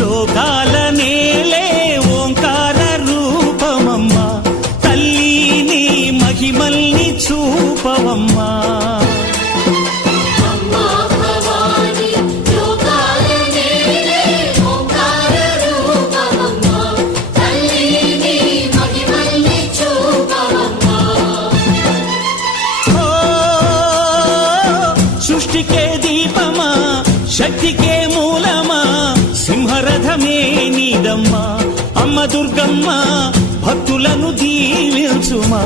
లోకాల నేలే ఓంకార రూపమమ్మా తల్లి నీ మహిమల్ని చూపవమ్మా సృష్టికే దీపమా శక్తికే మూలమా సింహరథమే నీదమ్మా అమ్మ దుర్గమ్మ భక్తులను దీవించుమా